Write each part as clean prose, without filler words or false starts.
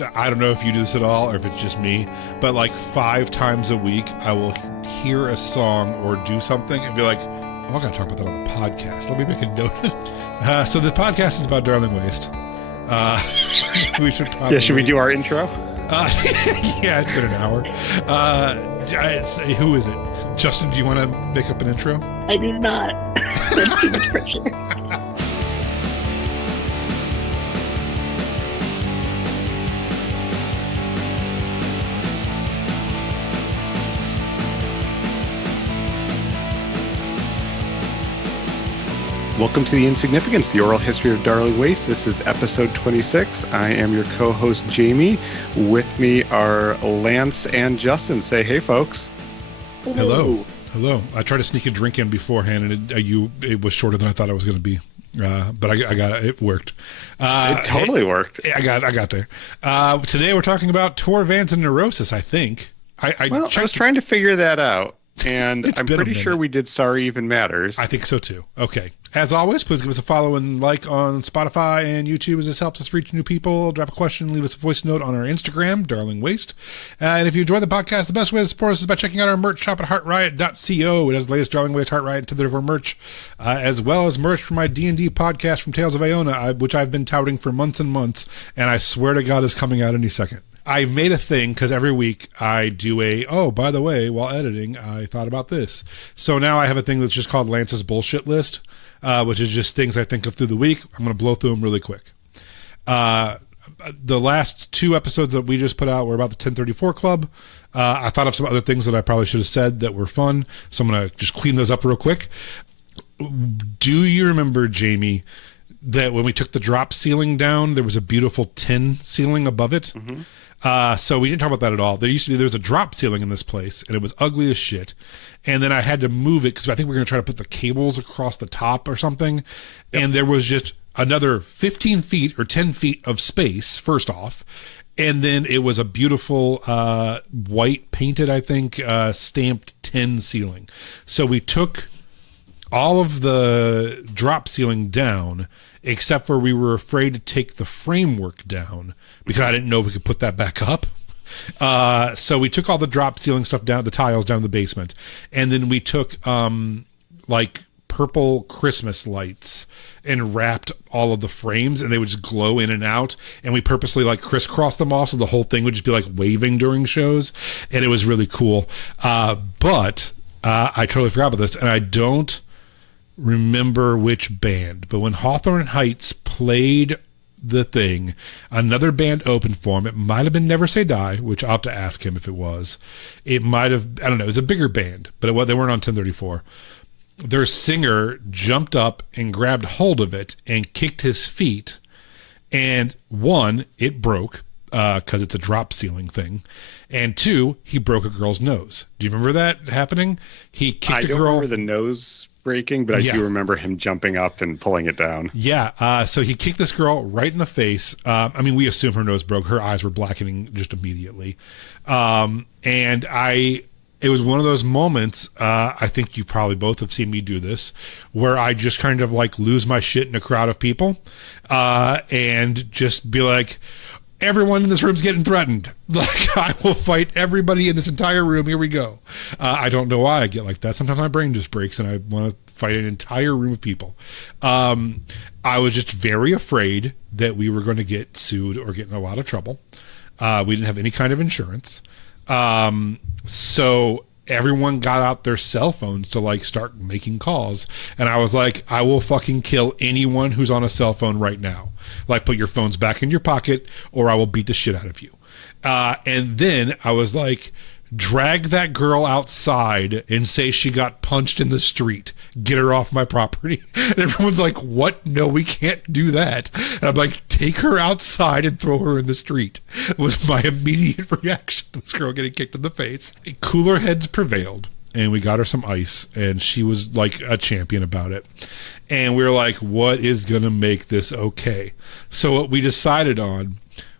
I don't know if you do this at all or if it's just me, but like 5 times a week, I will hear a song or do something and be like, oh, I gotta talk about that on the podcast. Let me make a note. So the podcast is about Darling Waste. We should probably... Yeah, should we do our intro? Yeah, it's been an hour. Who is it? Justin, do you want to make up an intro? I do not. That's too much pressure. Welcome to the Insignificants, the oral history of Darling Waste. This is episode 26. I am your co-host, Jamie. With me are Lance and Justin. Say hey, folks. Hello. Hello. I tried to sneak a drink in beforehand, and it was shorter than I thought it was going to be. But I got it. It worked. It totally worked. I got there. Today we're talking about tour Vans and Neurosis, I think. I was trying to figure that out, and I'm pretty sure we did Sorry Even Matters. I think so, too. Okay. As always, please give us a follow and like on Spotify and YouTube, as this helps us reach new people. Drop a question, leave us a voice note on our Instagram, Darling Waste. And if you enjoy the podcast, the best way to support us is by checking out our merch shop at heartriot.co. It has the latest Darling Waste, Heart Riot, to the River merch, as well as merch from my D&D podcast from Tales of Iona, which I've been touting for months and months, and I swear to God is coming out any second. I made a thing because every week I do by the way, while editing, I thought about this. So now I have a thing that's just called Lance's Bullshit List. Which is just things I think of through the week. I'm going to blow through them really quick. The last 2 episodes that we just put out were about the 1034 Club. I thought of some other things that I probably should have said that were fun, so I'm going to just clean those up real quick. Do you remember, Jamie, that when we took the drop ceiling down, there was a beautiful tin ceiling above it? Mm-hmm. So we didn't talk about that at all. There was a drop ceiling in this place, and it was ugly as shit. And then I had to move it because I think we were going to try to put the cables across the top or something. Yep. And there was just another 15 feet or 10 feet of space, first off. And then it was a beautiful white painted, I think, stamped tin ceiling. So we took all of the drop ceiling down, except for we were afraid to take the framework down because I didn't know if we could put that back up. So we took all the drop ceiling stuff down, the tiles down in the basement, and then we took like purple Christmas lights and wrapped all of the frames, and they would just glow in and out, and we purposely like crisscrossed them all so the whole thing would just be like waving during shows, and it was really cool. But I totally forgot about this, and I don't remember which band, but when Hawthorne Heights played the thing, another band opened for him. It might have been Never Say Die, which I'll have to ask him if it was. It might have, I don't know, it was a bigger band, but they weren't on 1034. Their singer jumped up and grabbed hold of it and kicked his feet, and 1, it broke because it's a drop ceiling thing, and 2, he broke a girl's nose. Do you remember that happening? He kicked a girl. I don't remember the nose breaking, but I do remember him jumping up and pulling it down. Yeah, so he kicked this girl right in the face. I mean, we assume her nose broke. Her eyes were blackening just immediately. And it was one of those moments, I think you probably both have seen me do this, where I just kind of like lose my shit in a crowd of people and just be like, everyone in this room's getting threatened. Like, I will fight everybody in this entire room. Here we go. I don't know why I get like that. Sometimes my brain just breaks and I want to fight an entire room of people. I was just very afraid that we were going to get sued or get in a lot of trouble. We didn't have any kind of insurance. So everyone got out their cell phones to like start making calls. And I was like, I will fucking kill anyone who's on a cell phone right now. Like, put your phones back in your pocket or I will beat the shit out of you. And then I was like, drag that girl outside and say she got punched in the street. Get her off my property. And everyone's like, what? No, we can't do that. And I'm like, take her outside and throw her in the street. It was my immediate reaction to this girl getting kicked in the face. Cooler heads prevailed, and we got her some ice, and she was like a champion about it. And we were like, what is going to make this okay? So what we decided on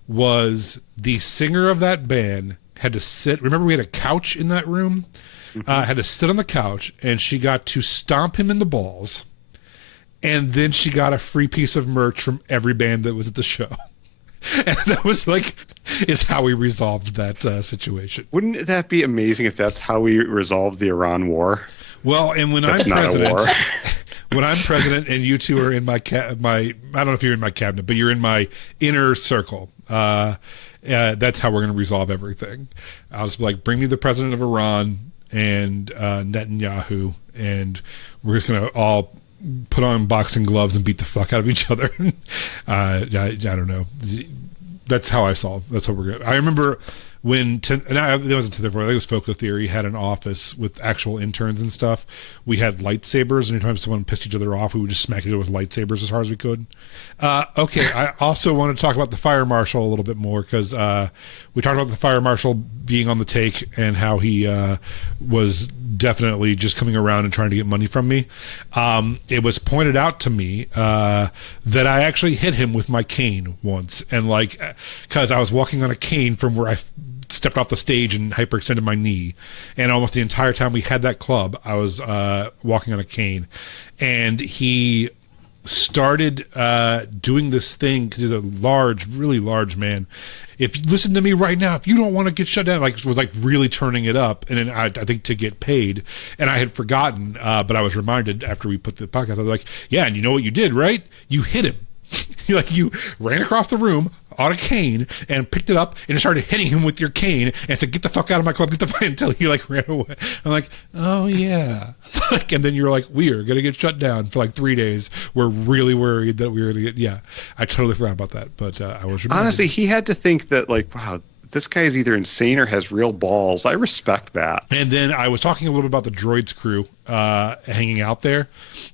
was the singer of that band had to sit. Remember, we had a couch in that room. Had to sit on the couch, and she got to stomp him in the balls, and then she got a free piece of merch from every band that was at the show. And that was like, is how we resolved that situation. Wouldn't that be amazing if that's how we resolved the Iran war? Well, and when That's I'm not a president, war. when I'm president, and you two are in my I don't know if you're in my cabinet, but you're in my inner circle. That's how we're going to resolve everything. I'll just be like, bring me the president of Iran and Netanyahu, and we're just going to all put on boxing gloves and beat the fuck out of each other. I don't know. That's how I solve. That's how we're going. I remember when it wasn't to the I think it was Foco Theory had an office with actual interns and stuff. We had lightsabers, and anytime someone pissed each other off, we would just smack each other with lightsabers as hard as we could. Okay, I also want to talk about the fire marshal a little bit more, because we talked about the fire marshal being on the take and how he was definitely just coming around and trying to get money from me. It was pointed out to me that I actually hit him with my cane once, and because I was walking on a cane from where I stepped off the stage and hyperextended my knee, and almost the entire time we had that club, I was walking on a cane, and he started doing this thing, because he's a really large man. If you listen to me right now, if you don't want to get shut down, was really turning it up, and then I think to get paid, and I had forgotten, but I was reminded after we put the podcast. I was like, yeah, and you know what you did, right? You hit him. You ran across the room on a cane and picked it up and started hitting him with your cane and said, get the fuck out of my club, until he ran away. I'm like, oh yeah. And then you're like, we are going to get shut down for 3 days. We're really worried that we were going to get, I totally forgot about that. But I was reminded. Honestly, he had to think that wow, this guy is either insane or has real balls. I respect that. And then I was talking a little bit about the Droids crew hanging out there,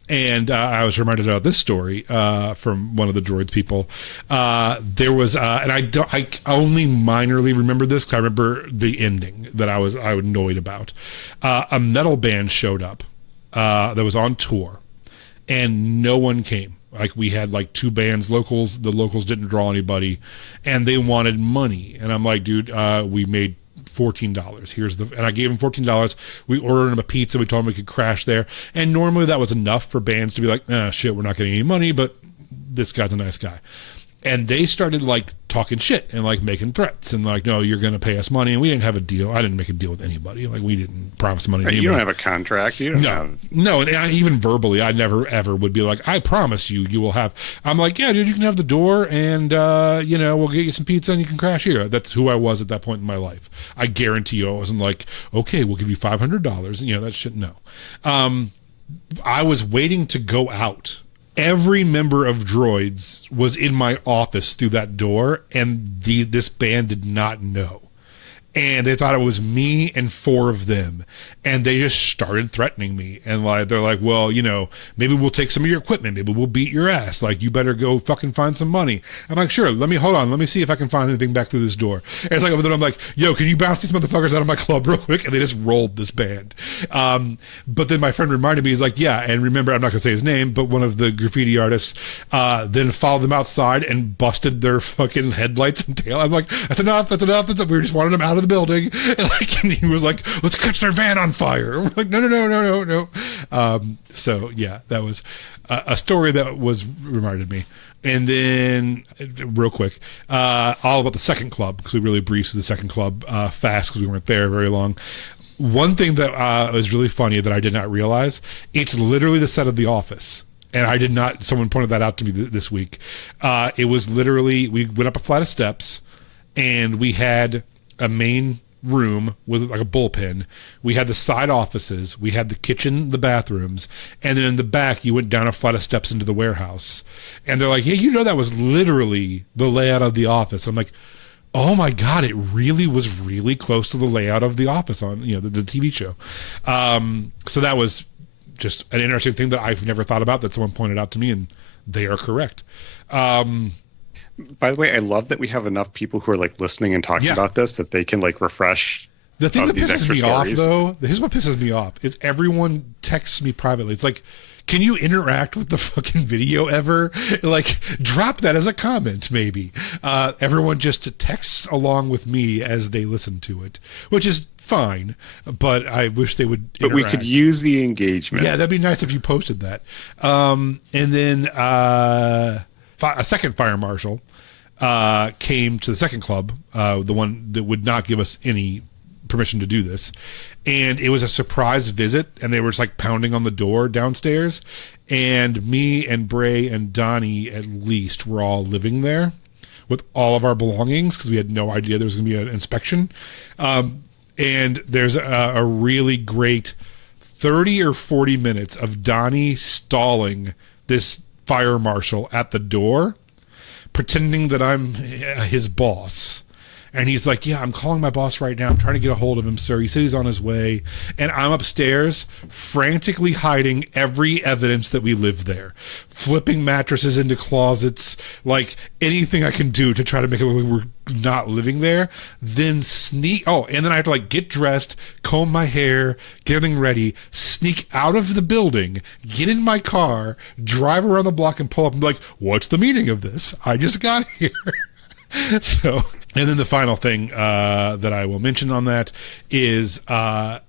and I was reminded of this story from one of the Droids people. There was, and I only minorly remember this because I remember the ending that I was annoyed about. A metal band showed up that was on tour, and no one came. We had 2 bands, locals. The locals didn't draw anybody, and they wanted money. And I'm like, dude, we made $14. And I gave him $14. We ordered him a pizza. We told him we could crash there. And normally that was enough for bands to be like, shit, we're not getting any money, but this guy's a nice guy. And they started talking shit and making threats and no, you're going to pay us money. And we didn't have a deal. I didn't make a deal with anybody. We didn't promise money to anybody. You don't have a contract. You don't have. No, and even verbally, I never ever would be like, I promise you will have. I'm like, yeah, dude, you can have the door, and we'll get you some pizza and you can crash here. That's who I was at that point in my life. I guarantee you, I wasn't like, okay, we'll give you $500. That shit. No, I was waiting to go out. Every member of Droids was in my office through that door, and this band did not know. And they thought it was me and 4 of them. And they just started threatening me. And they're like, well, maybe we'll take some of your equipment. Maybe we'll beat your ass. You better go fucking find some money. I'm like, sure, hold on. Let me see if I can find anything back through this door. And it's then I'm like, yo, can you bounce these motherfuckers out of my club real quick? And they just rolled this band. But then my friend reminded me, he's like, yeah, and remember, I'm not going to say his name, but one of the graffiti artists then followed them outside and busted their fucking headlights and tail. I'm like, that's enough. We just wanted them out of the building, and he was like, let's catch their van on fire. We're like, no. So yeah, that was a story that reminded me. And then real quick, all about the second club, because we really breezed through the second club fast because we weren't there very long. One thing that was really funny that I did not realize, it's literally the set of The Office. And I did not, someone pointed that out to me this week. It was literally, we went up a flight of steps, and we had a main room with a bullpen. We had the side offices. We had the kitchen, the bathrooms. And then in the back, you went down a flight of steps into the warehouse. And they're like, hey, that was literally the layout of The Office. I'm like, oh my God, it really was really close to the layout of The Office on, the TV show. So that was just an interesting thing that I've never thought about, that someone pointed out to me, and they are correct. By the way, I love that we have enough people who are listening and talking about this that they can refresh. The thing that these pisses me stories. off, though, here's what pisses me off, is everyone texts me privately. It's like, can you interact with the fucking video ever? Drop that as a comment, maybe. Everyone just texts along with me as they listen to it, which is fine, but I wish they would interact. But we could use the engagement. Yeah, that'd be nice if you posted that. And then a second fire marshal came to the second club, the one that would not give us any permission to do this, and it was a surprise visit, and they were just like pounding on the door downstairs, and me and Bray and Donnie at least were all living there with all of our belongings because we had no idea there was going to be an inspection. And there's a really great 30 or 40 minutes of Donnie stalling this fire marshal at the door, pretending that I'm his boss. And he's like, yeah, I'm calling my boss right now. I'm trying to get a hold of him, sir. He said he's on his way. And I'm upstairs frantically hiding every evidence that we live there. Flipping mattresses into closets, like anything I can do to try to make it look like we're not living there. Then and then I have to like get dressed, comb my hair, get everything ready, sneak out of the building, get in my car, drive around the block and pull up and be like, what's the meaning of this? I just got here. So, and then the final thing that I will mention on that is how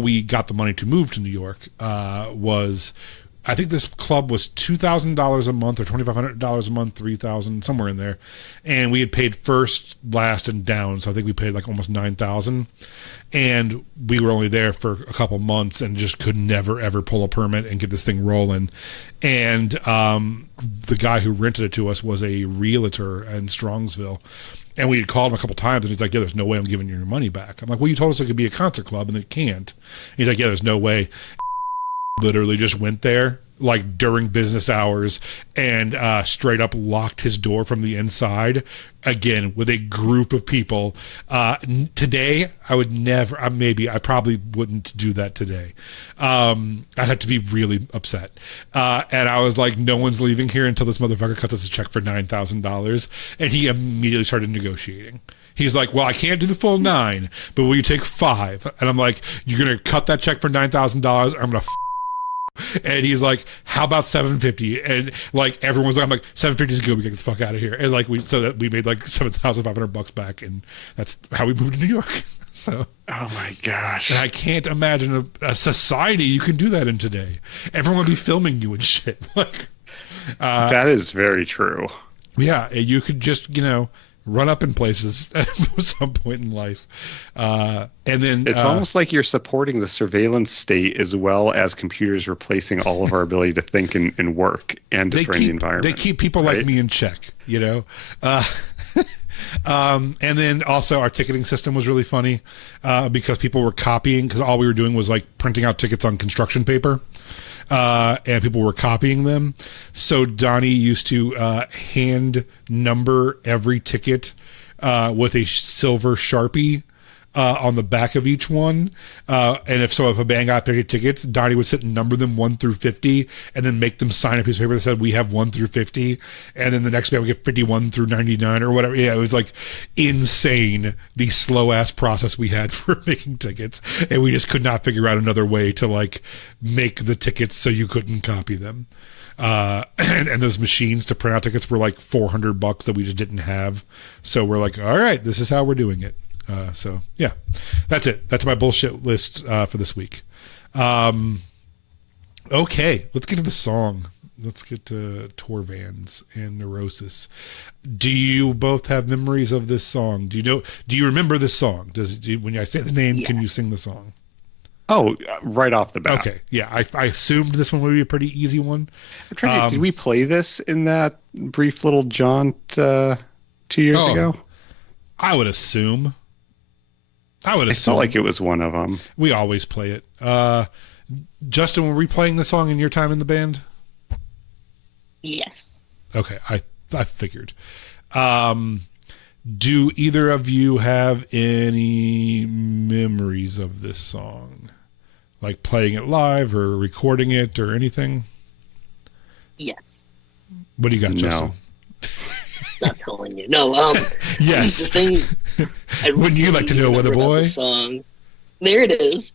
we got the money to move to New York was, I think this club was $2,000 a month or $2,500 a month, $3,000, somewhere in there. And we had paid first, last, and down. So I think we paid like almost $9,000. And we were only there for a couple months and just could never, ever pull a permit and get this thing rolling. And the guy who rented it to us was a realtor in Strongsville. And we had called him a couple times, and he's like, yeah, there's no way I'm giving you your money back. I'm like, well, you told us it could be a concert club, and it can't. He's like, yeah, there's no way. Literally just went there like during business hours and straight up locked his door from the inside, again with a group of people. Today I would never, I probably wouldn't do that today. I'd have to be really upset. And I was like, no one's leaving here until this motherfucker cuts us a check for $9,000. And he immediately started negotiating. He's like, well, I can't do the full 9, but will you take 5? And I'm like, you're going to cut that check for $9,000? I'm going to and he's like, how about $750? And like everyone's like, I'm like, $750 is good, we get the fuck out of here. And like we made like $7,500 back, and that's how we moved to New York. So oh my gosh, and I can't imagine a society you can do that in today. Everyone would be filming you and shit. Like that is very true. Yeah, you could just run up in places at some point in life. And then it's almost like you're supporting the surveillance state as well as computers replacing all of our ability to think and work and destroying the environment. They keep people like me in check, and then also our ticketing system was really funny because people were copying, because all we were doing was like printing out tickets on construction paper. And people were copying them. So Donnie used to hand number every ticket with a silver Sharpie on the back of each one. And if a band got 50 tickets, Donnie would sit and number them 1 through 50 and then make them sign a piece of paper that said, we have 1 through 50. And then the next band would get 51 through 99 or whatever. Yeah, it was like insane, the slow ass process we had for making tickets. And we just could not figure out another way to like make the tickets so you couldn't copy them. And those machines to print out tickets were like $400 that we just didn't have. So we're like, all right, this is how we're doing it. So yeah, that's it. That's my bullshit list for this week. Okay, let's get to the song. Let's get to tour Vans and Neurosis. Do you both have memories of this song? Do you remember this song? When I say the name, yeah. Can you sing the song? Oh, right off the bat. Okay, yeah. I assumed this one would be a pretty easy one. I'm trying to think, did we play this in that brief little jaunt 2 years ago? I would assume. I felt like it was one of them. We always play it. Justin, were we playing the song in your time in the band? Yes. Okay, I figured. Do either of you have any memories of this song? Like playing it live or recording it or anything? Yes. What do you got, Justin? Not telling you. No, yes. The thing Wouldn't you like to know, Weather Boy? The song, there it is.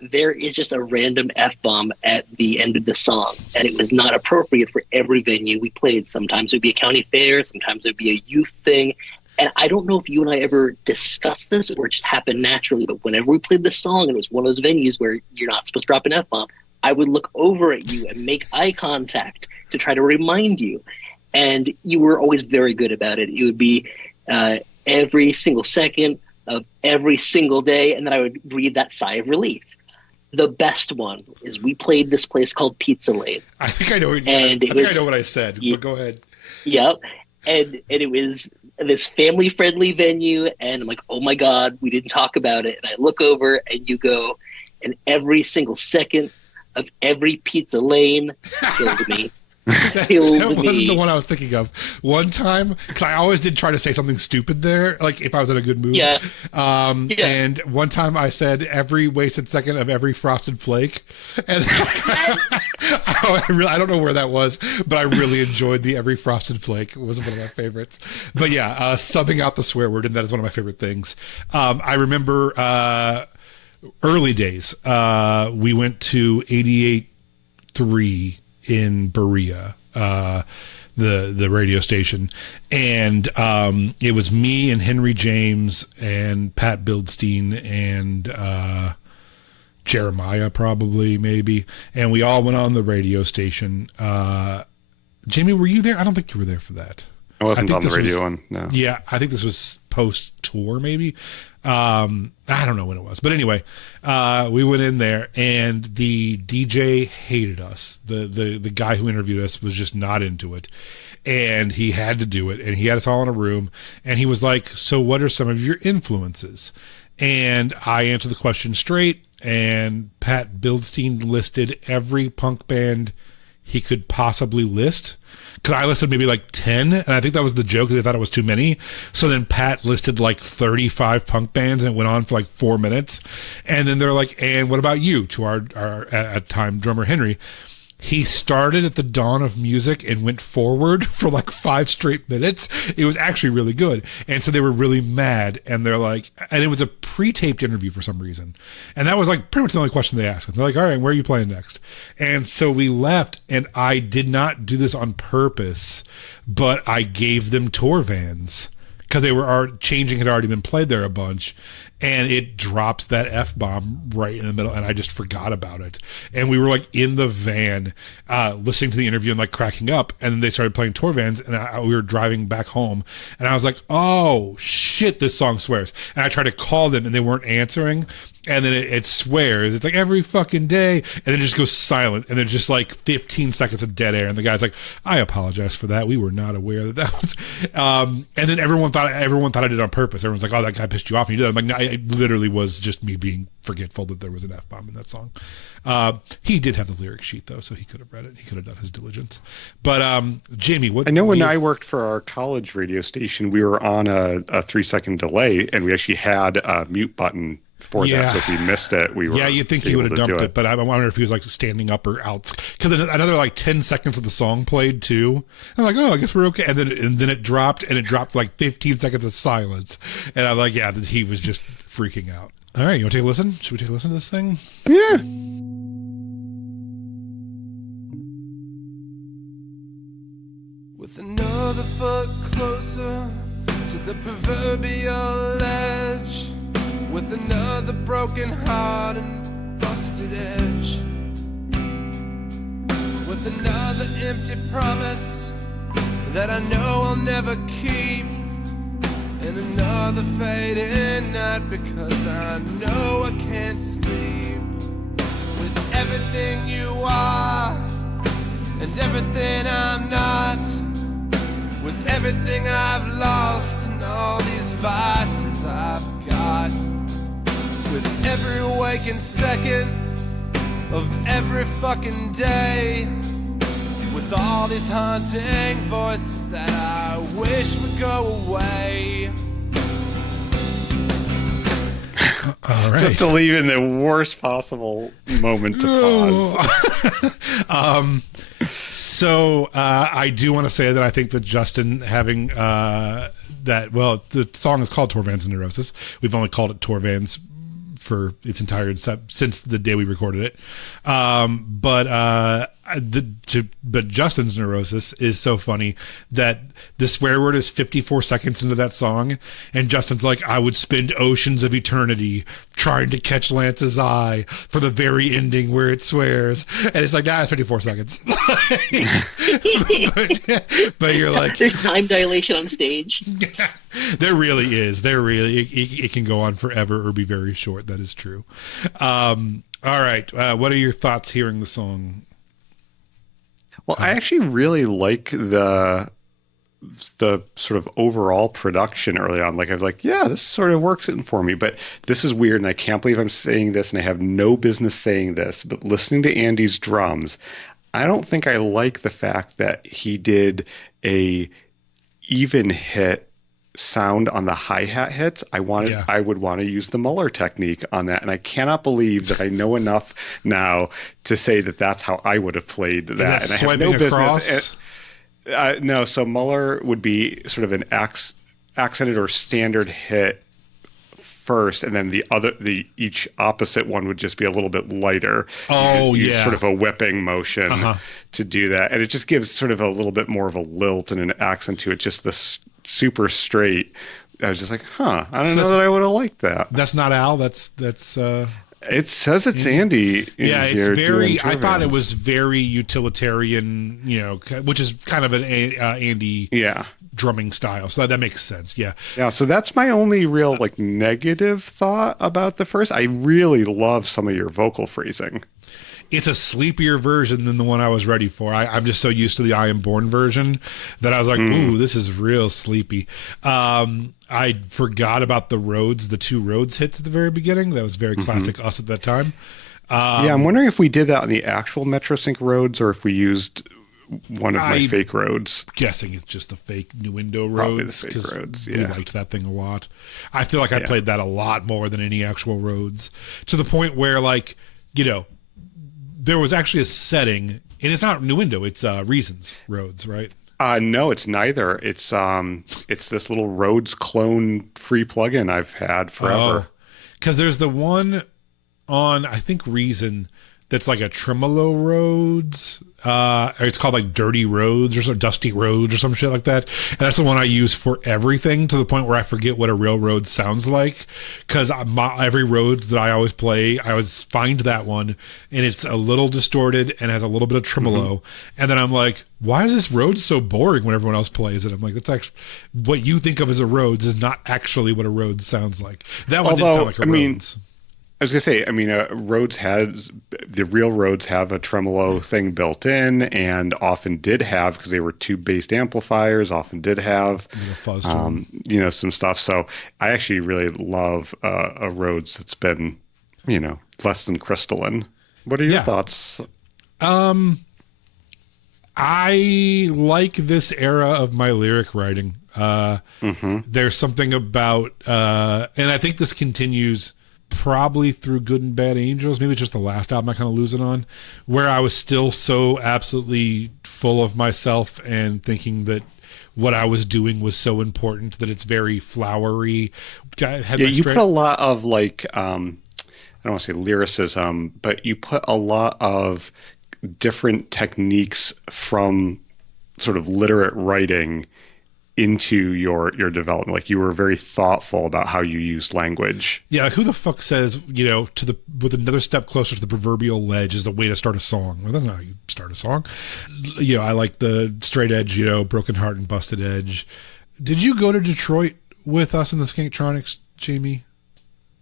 There is just a random F-bomb at the end of the song, and it was not appropriate for every venue we played. Sometimes it would be a county fair, sometimes it would be a youth thing, and I don't know if you and I ever discussed this or it just happened naturally, but whenever we played this song, and it was one of those venues where you're not supposed to drop an F-bomb, I would look over at you and make eye contact to try to remind you. And you were always very good about it. It would be every single second of every single day, and then I would breathe that sigh of relief. The best one is we played this place called Pizza Lane. I think I know. I know what I said, but go ahead. Yep. And it was this family-friendly venue, and I'm like, oh my God, we didn't talk about it. And I look over, and you go, and every single second of every Pizza Lane killed me. That wasn't the one I was thinking of. One time, because I always did try to say something stupid there, like if I was in a good mood. Yeah. And one time I said every wasted second of every frosted flake, and I don't know where that was, but I really enjoyed the every frosted flake. It was one of my favorites. But yeah, subbing out the swear word, and that is one of my favorite things. I remember early days. We went to 88.3 in Berea, the radio station, and it was me and Henry James and Pat Bildstein and Jeremiah probably maybe, and we all went on the radio station. Jamie, were you there? I don't think you were there for that. I wasn't on the radio one. No. Yeah, I think this was post tour maybe. I don't know when it was, but anyway, we went in there and the DJ hated us. The guy who interviewed us was just not into it, and he had to do it, and he had us all in a room, and he was like, so what are some of your influences? And I answered the question straight, and Pat Bildstein listed every punk band he could possibly list. Because I listed maybe like 10, and I think that was the joke, because they thought it was too many. So then Pat listed like 35 punk bands, and it went on for like 4 minutes. And then they're like, and what about you? To our at time drummer Henry. He started at the dawn of music and went forward for like 5 straight minutes. It was actually really good. And so they were really mad, and they're like, and it was a pre-taped interview for some reason. And that was like pretty much the only question they asked. And they're like, all right, where are you playing next? And so we left, and I did not do this on purpose, but I gave them tour vans because they were changing had already been played there a bunch. And it drops that F-bomb right in the middle, and I just forgot about it. And we were like in the van listening to the interview and like cracking up, and then they started playing tour vans, and we were driving back home, and I was like, oh shit, this song swears. And I tried to call them, and they weren't answering, and then it swears. It's like every fucking day, and then it just goes silent, and then just like 15 seconds of dead air, and the guy's like, I apologize for that. We were not aware that was. And then everyone thought I did it on purpose. Everyone's like, oh, that guy pissed you off, and you did. I'm like, no, it literally was just me being forgetful that there was an F-bomb in that song. He did have the lyric sheet though, so he could have read it. He could have done his diligence. But Jamie, what? I know when I worked for our college radio station, we were on a 3-second delay, and we actually had a mute button for that. So if we missed it, we were you'd think he would have dumped it, but I wonder if he was like standing up or out, because another like 10 seconds of the song played too. I'm like, oh, I guess we're okay. And then it dropped, and it dropped like 15 seconds of silence, and I'm like, yeah, he was just freaking out. All right, you want to take a listen? Should we take a listen to this thing? Yeah. With another foot closer to the proverbial edge, with another broken heart and busted edge, with another empty promise that I know I'll never keep, and another fading night because I know I can't sleep. With everything you are and everything I'm not, with everything I've lost and all these vices I've got, with every waking second of every fucking day, with all these haunting voices that I wish would go away. All right. Just to leave in the worst possible moment to pause. So I do want to say that I think that Justin having the song is called Tour Vans and Neurosis. We've only called it Tour Vans for its entire since the day we recorded it. But but Justin's neurosis is so funny that the swear word is 54 seconds into that song, and Justin's like, I would spend oceans of eternity trying to catch Lance's eye for the very ending where it swears, and it's like, nah, it's 54 seconds. but you're like, there's time dilation on stage. There really is. It can go on forever or be very short. That is true. All right. What are your thoughts hearing the song? Well, I actually really like the sort of overall production early on. Like, I was like, yeah, this sort of works in for me. But this is weird, and I can't believe I'm saying this, and I have no business saying this. But listening to Andy's drums, I don't think I like the fact that he did a even hit sound on the hi-hat hits. I would want to use the Muller technique on that, and I cannot believe that I know enough now to say that that's how I would have played that. And I have no business. No, so Muller would be sort of an accented or standard hit first, and then each opposite one would just be a little bit lighter. Sort of a whipping motion to do that, and it just gives sort of a little bit more of a lilt and an accent to it. Just this super straight. I was just like, I don't know that I would have liked that. That's not Al. That's. It says it's Andy. Yeah, it's very. I thought it was very utilitarian. Which is kind of an Andy. Yeah. Drumming style, so that makes sense. Yeah. So that's my only real negative thought about the first. I really love some of your vocal phrasing. It's a sleepier version than the one I was ready for. I'm just so used to the I Am Born version that I was like, ooh, this is real sleepy. I forgot about the 2 Rhodes hits at the very beginning. That was very classic us at that time. I'm wondering if we did that on the actual MetroSync Rhodes or if we used one of my fake Rhodes. Guessing it's just the fake Nuendo Rhodes. Probably the fake Rhodes, yeah. We liked that thing a lot. I feel like I played that a lot more than any actual Rhodes, to the point where, there was actually a setting, and it's not Nuendo, it's Reasons Rhodes, right? No, it's neither. It's this little Rhodes clone free plugin I've had forever. Because there's the one on, I think, Reason that's like a tremolo Rhodes. Or it's called Dirty Rhodes or some Dusty Rhodes or some shit like that. And that's the one I use for everything, to the point where I forget what a real Rhodes sounds like. Because every Rhodes that I always play, I always find that one, and it's a little distorted and has a little bit of tremolo. And then I'm like, why is this Rhodes so boring when everyone else plays it? I'm like, that's actually what you think of as a Rhodes is not actually what a Rhodes sounds like. That one didn't sound like a Rhodes. I was going to say, the real Rhodes have a tremolo thing built in, and often did have, because they were tube-based amplifiers, often did have, some stuff. So I actually really love a Rhodes that's been, less than crystalline. What are your thoughts? I like this era of my lyric writing. There's something about, and I think this continues probably through Good and Bad Angels, maybe just the last album I kind of lose it on, where I was still so absolutely full of myself and thinking that what I was doing was so important that it's very flowery. You put a lot of I don't want to say lyricism, but you put a lot of different techniques from sort of literate writing into your development. Like, you were very thoughtful about how you used language. Yeah, who the fuck says, with another step closer to the proverbial ledge is the way to start a song? Well, that's not how you start a song. I like the straight edge, broken heart and busted edge. Did you go to Detroit with us in the Skanktronics, Jamie?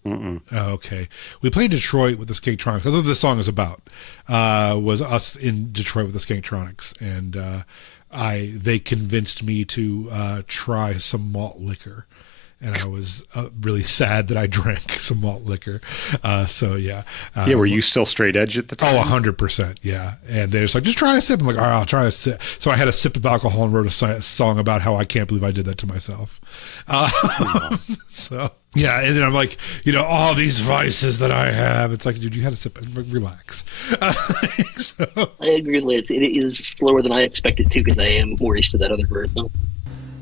Mm-mm. Oh, okay. We played Detroit with the Skanktronics. That's what this song is about. Was us in Detroit with the Skanktronics, and they convinced me to try some malt liquor, and I was really sad that I drank some malt liquor. Were you still straight edge at the time? 100%. Yeah. And they're just like, just try a sip. I'm like, all right, I'll try a sip. So I had a sip of alcohol and wrote a song about how I can't believe I did that to myself. So yeah, and then I'm like, all these vices that I have. It's like, dude, you had a sip. Relax. I agree, Lance. It is slower than I expected to, because I am more used to that other version.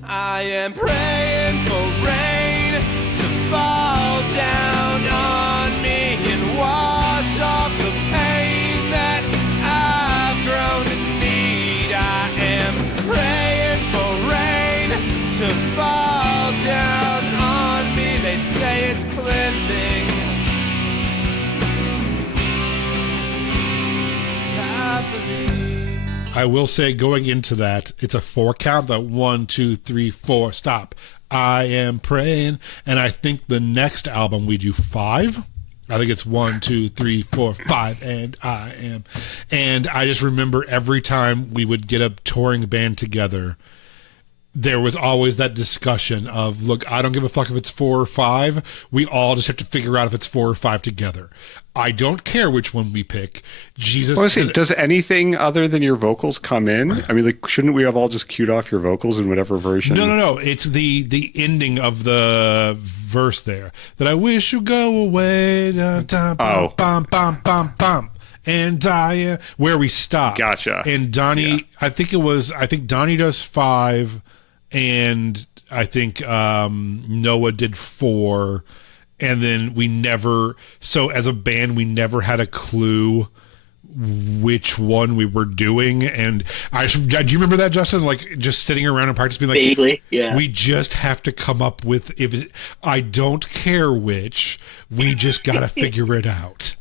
I am praying for rain to fall down on me and wash off the pain that I've grown. they say it's cleansing. I believe. I will say, going into that, it's a 4 count. That 1, 2, 3, 4. Stop. I am praying, and I think the next album we do 5. I think it's 1, 2, 3, 4, 5, and I am. And I just remember every time we would get a touring band together, there was always that discussion of, look, I don't give a fuck if it's 4 or 5. We all just have to figure out if it's 4 or 5 together. I don't care which one we pick. Jesus. Honestly, does anything other than your vocals come in? I mean, like, shouldn't we have all just queued off your vocals in whatever version? No. It's the ending of the verse there. That I wish you go away. Bum. And where we stop. Gotcha. And Donnie, Yeah. I think Donnie does 5, and I think Noah did 4, and then so as a band, we never had a clue which one we were do you remember that, Justin? Like, just sitting around and practice being like, vaguely, yeah. We just have to come up with, I don't care which, we just gotta figure it out.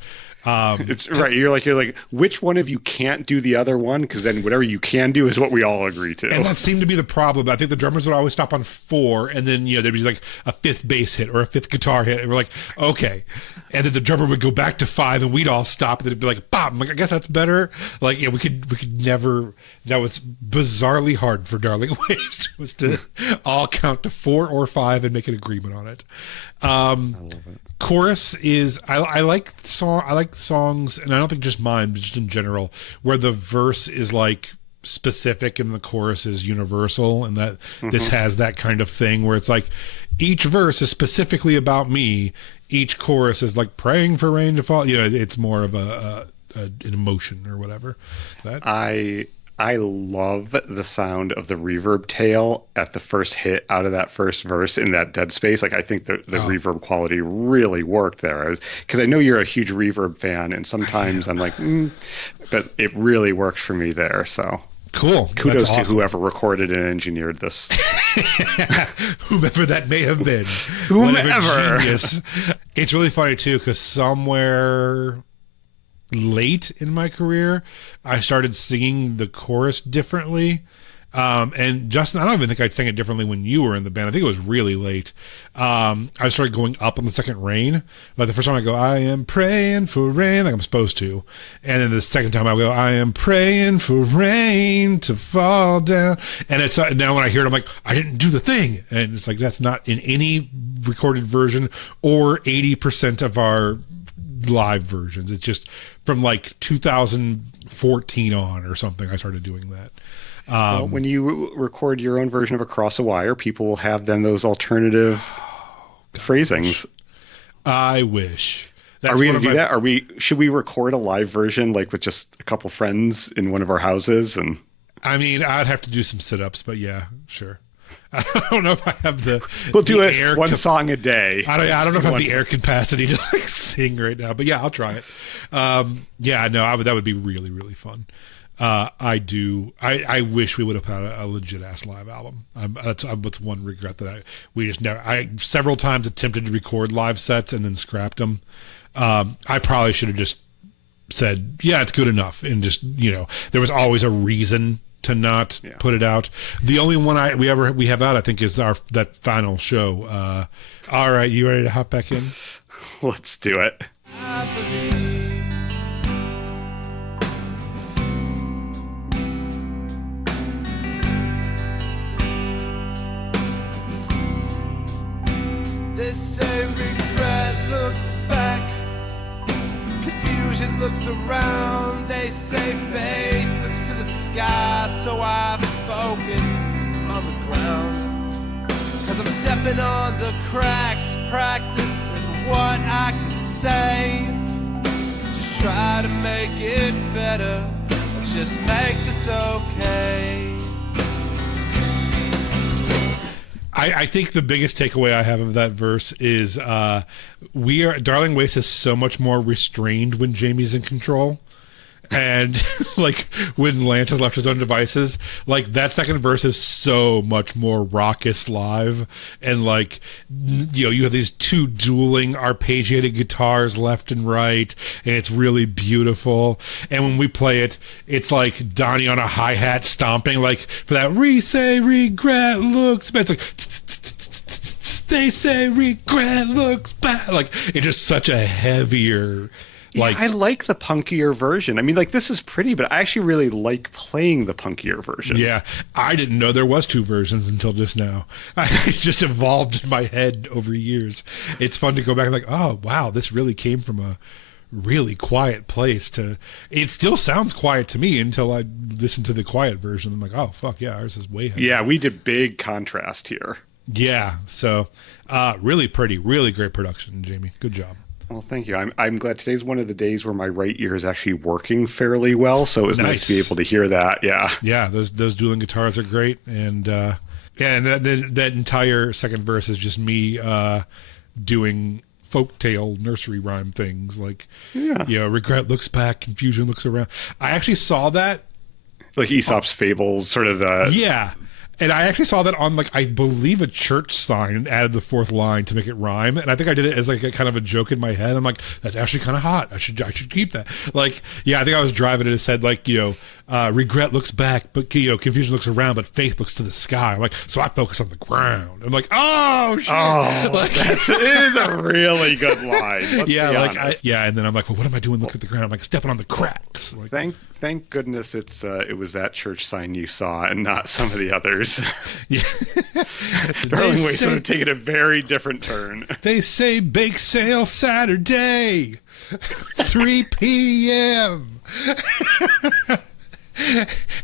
It's right. You're like, which one of you can't do the other one? Because then whatever you can do is what we all agree to. And that seemed to be the problem. I think the drummers would always stop on 4, and then there'd be like a 5th bass hit or a 5th guitar hit, and we're like, okay. And then the drummer would go back to 5, and we'd all stop, and it'd be like, "Pop!" I'm like, I guess that's better. Like, we could never. That was bizarrely hard for Darling Waste, was to all count to 4 or 5 and make an agreement on it. I love it. Chorus is I like songs, and I don't think just mine, but just in general, where the verse is like specific and the chorus is universal, and that this has that kind of thing where it's like each verse is specifically about me, each chorus is like praying for rain to fall. It's more of an emotion or whatever. I love the sound of the reverb tail at the first hit out of that first verse in that dead space. Like, I think the reverb quality really worked there, because I know you're a huge reverb fan, and sometimes I'm like, but it really works for me there. So cool. Kudos to whoever recorded and engineered this. Whomever that may have been. Whomever. Genius. It's really funny too, because somewhere late in my career, I started singing the chorus differently. And Justin, I don't even think I sang it differently when you were in the band. I think it was really late. I started going up on the second rain. Like, the first time I go, I am praying for rain, like I'm supposed to. And then the second time I go, I am praying for rain to fall down. And it's now when I hear it, I'm like, I didn't do the thing. And it's like, that's not in any recorded version or 80% of our live versions. It's just from like 2014 on or something, I started doing that. Well, when you record your own version of Across a Wire, people will have then those alternative phrasings. I wish. Are we going to do that? Should we record a live version, like with just a couple friends in one of our houses? And I mean, I'd have to do some sit-ups, but yeah, sure. I don't know if I have the. We'll do it one song a day. I don't know if I have the air capacity to like sing right now, but yeah, I'll try it. That would be really, really fun. I wish we would have had a legit ass live album. That's one regret that we just never. I several times attempted to record live sets and then scrapped them. I probably should have just said, yeah, it's good enough, and just there was always a reason to not put it out. The only one we have out, I think, is that final show. All right, you ready to hop back in? Let's do it. I believe. They say regret looks back, confusion looks around. They say faith looks to the sky, so I focus on the ground. 'Cause I'm stepping on the cracks, practicing what I can say. Just try to make it better, just make this okay. I think the biggest takeaway I have of that verse is Darling Waste is so much more restrained when Jamie's in control. And like when Lance has left his own devices, like that second verse is so much more raucous live, and like you have these two dueling arpeggiated guitars left and right, and it's really beautiful. And when we play it, it's like Donnie on a hi-hat stomping, like for that say regret looks bad. It's like they say regret looks bad. Like it's just such a heavier. Like, I like the punkier version. I mean, like, this is pretty, but I actually really like playing the punkier version. Yeah, I didn't know there was two versions until just now. It's just evolved in my head over years. It's fun to go back and like, oh, wow, this really came from a really quiet place to... It still sounds quiet to me until I listen to the quiet version. I'm like, oh, fuck, yeah, ours is way heavier. Yeah, we did big contrast here. Yeah, so really pretty, really great production, Jamie. Good job. Well, thank you. I'm glad today's one of the days where my right ear is actually working fairly well, so it was nice to be able to hear that. Yeah. Yeah, those dueling guitars are great, and that entire second verse is just me doing folktale nursery rhyme things like, regret looks back, confusion looks around. I actually saw that, like Aesop's Fables, sort of the And I actually saw that on, like, I believe a church sign, and added the fourth line to make it rhyme. And I think I did it as like a kind of a joke in my head. I'm like, that's actually kind of hot. I should keep that. Like, yeah, I think I was driving it. It said like, regret looks back, but confusion looks around, but faith looks to the sky. I'm like, so I focus on the ground. I'm like, oh shit. Oh, like, it is a really good line. Let's be honest. And then I'm like, well, what am I doing? Look at the ground. I'm like stepping on the cracks. Like, Thank goodness it was that church sign you saw and not some of the others. Yeah. Darling Waste would have taken a very different turn. They say bake sale Saturday, 3 p.m.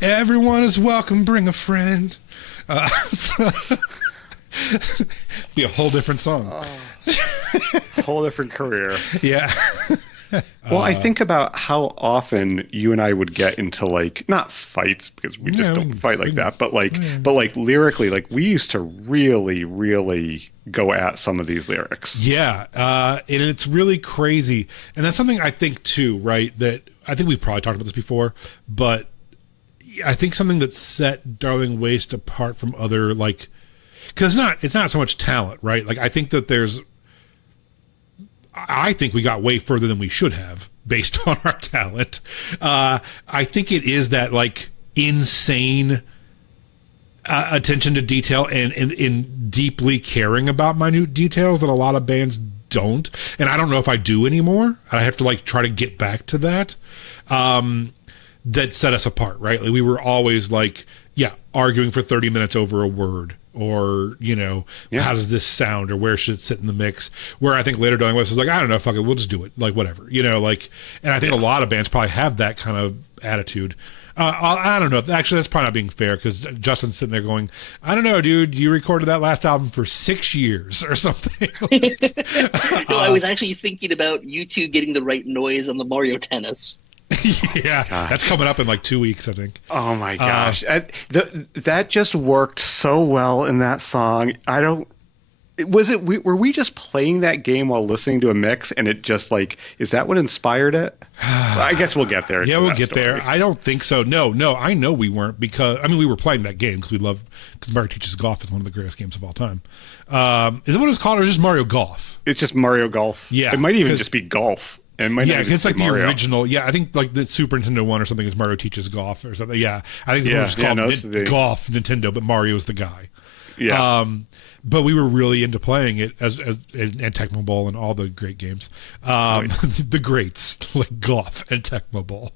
Everyone is welcome. Bring a friend. Be a whole different song. Whole different career. Yeah. Well, I think about how often you and I would get into like not fights because we just don't fight like that, but like lyrically, like we used to really, really go at some of these lyrics. Yeah, and it's really crazy, and that's something I think too, right? That I think we've probably talked about this before, but I think something that set Darling Waste apart from other like, because it's not so much talent, right? Like I think that I think we got way further than we should have based on our talent. I think it is that like insane attention to detail and in deeply caring about minute details that a lot of bands don't. And I don't know if I do anymore. I have to like try to get back to that. That set us apart, right? Like we were always like, arguing for 30 minutes over a word. Or, how does this sound, or where should it sit in the mix? Where I think later Darling Waste was like, I don't know, fuck it, we'll just do it, like whatever, like. And I think a lot of bands probably have that kind of attitude. I don't know. Actually, that's probably not being fair because Justin's sitting there going, I don't know, dude, you recorded that last album for 6 years or something. No, I was actually thinking about you two getting the right noise on the Mario Tennis. Yeah, God. That's coming up in like 2 weeks, I think. Oh my gosh, that just worked so well in that song. Were we just playing that game while listening to a mix, and it just like, is that what inspired it? I guess we'll get there. Yeah, we'll get there. I don't think so. No, I know we weren't, because we were playing that game because Mario Teaches Golf is one of the greatest games of all time. Is it what it's called, or just Mario Golf? It's just Mario Golf. Yeah, it might even just be golf. It's like Mario. The original. Yeah, I think like the Super Nintendo one or something is Mario Teaches Golf or something. Yeah, I think the one was called Golf Nintendo, but Mario is the guy. Yeah. But we were really into playing it as and Tecmo Bowl and all the great games. The greats like Golf and Tecmo Bowl.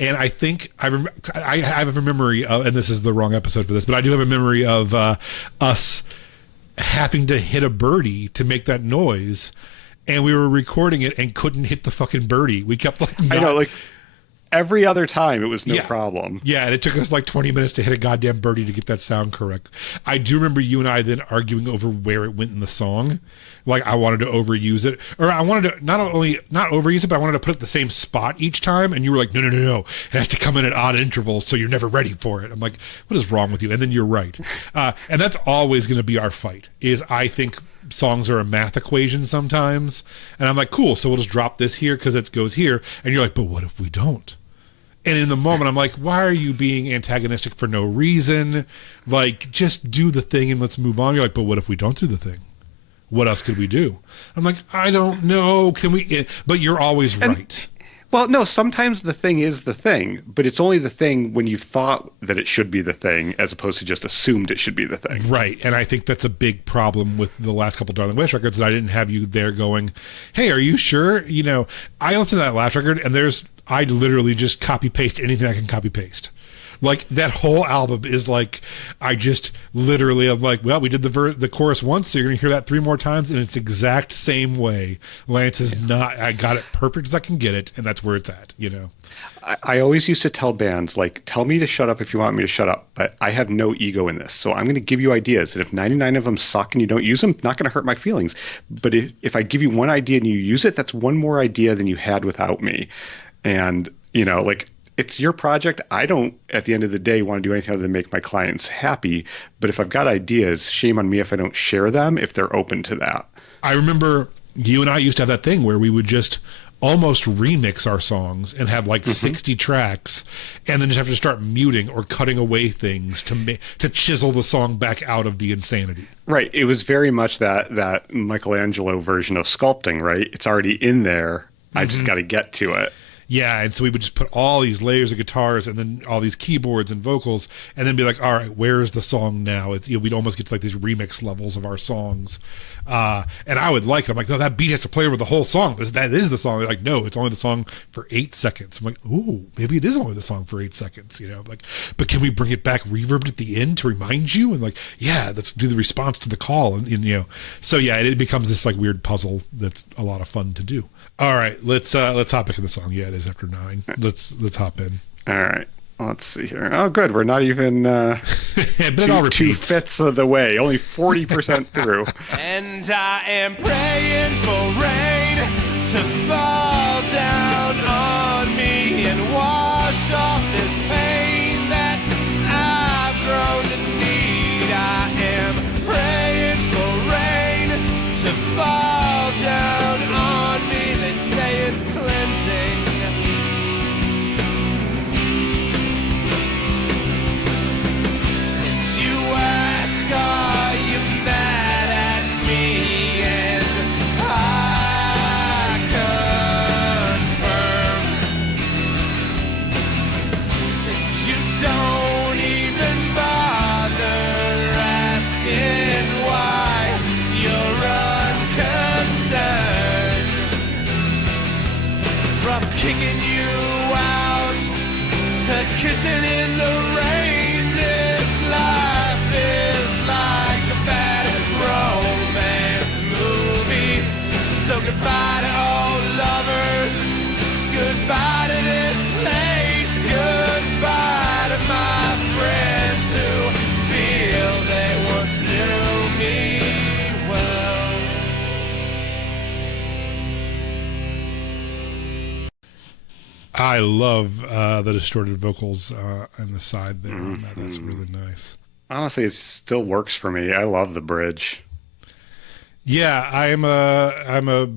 And I think I have a memory of, and this is the wrong episode for this, but I do have a memory of us having to hit a birdie to make that noise, and we were recording it and couldn't hit the fucking birdie. We kept like every other time it was no Yeah. problem. Yeah, and it took us like 20 minutes to hit a goddamn birdie to get that sound correct. I do remember you and I then arguing over where it went in the song. Like I wanted to overuse it, or I wanted to not overuse it, but I wanted to put it the same spot each time. And you were like, no, it has to come in at odd intervals, so you're never ready for it. I'm like, what is wrong with you? And then you're right, and that's always going to be our fight. Is I think songs are a math equation sometimes, and I'm like, cool, so we'll just drop this here because it goes here, and you're like, but what if we don't? And in the moment, I'm like, why are you being antagonistic for no reason? Like, just do the thing and let's move on. You're like, but what if we don't do the thing? What else could we do? I'm like, I don't know. Can we? But you're always right. Well, no, sometimes the thing is the thing, but it's only the thing when you've thought that it should be the thing as opposed to just assumed it should be the thing. Right. And I think that's a big problem with the last couple Darling West records. And I didn't have you there going, hey, are you sure? You know, I listened to that last record and I literally just copy paste anything I can copy paste. Like that whole album is like, I just literally, I'm like, well, we did the chorus once, so you're going to hear that 3 more times in its exact same way. Lance is not, I got it perfect as I can get it, and that's where it's at, you know? I always used to tell bands, like, tell me to shut up if you want me to shut up, but I have no ego in this. So I'm going to give you ideas, and if 99 of them suck and you don't use them, not going to hurt my feelings. But if I give you one idea and you use it, that's one more idea than you had without me. And, you know, like, it's your project. I don't, at the end of the day, want to do anything other than make my clients happy. But if I've got ideas, shame on me if I don't share them, if they're open to that. I remember you and I used to have that thing where we would just almost remix our songs and have like 60 tracks and then just have to start muting or cutting away things to chisel the song back out of the insanity. Right. It was very much that Michelangelo version of sculpting, right? It's already in there. I just got to get to it. Yeah, and so we would just put all these layers of guitars and then all these keyboards and vocals and then be like, all right, where's the song now? It's, you know, we'd almost get to like these remix levels of our songs. And I would like it. I'm like, no, that beat has to play over the whole song. That is the song. They're like, no, it's only the song for 8 seconds. I'm like, ooh, maybe it is only the song for 8 seconds, you know? Like, but can we bring it back reverbed at the end to remind you? And like, yeah, let's do the response to the call. And you know, so yeah, it becomes this like weird puzzle that's a lot of fun to do. All right, let's hop back in the song. Yeah, it is after 9. Let's hop in. All right. Let's see here. Oh, good. We're not even two fifths of the way. Only 40% through. And I am praying for rain to fall down on me and wash off this pain that I've grown to need. I am praying for rain to fall down on me. They say it's cleansing. Are you mad at me? And I confirm that you don't even bother asking why you're unconcerned. From kicking you out to kissing in the rain, this life is like a bad romance movie. So goodbye to old lovers, goodbye to this place, goodbye to my friends who feel they once knew me well. I love the distorted vocals on the side there. That's really nice. Honestly, it still works for me. I love the bridge. Yeah, I'm a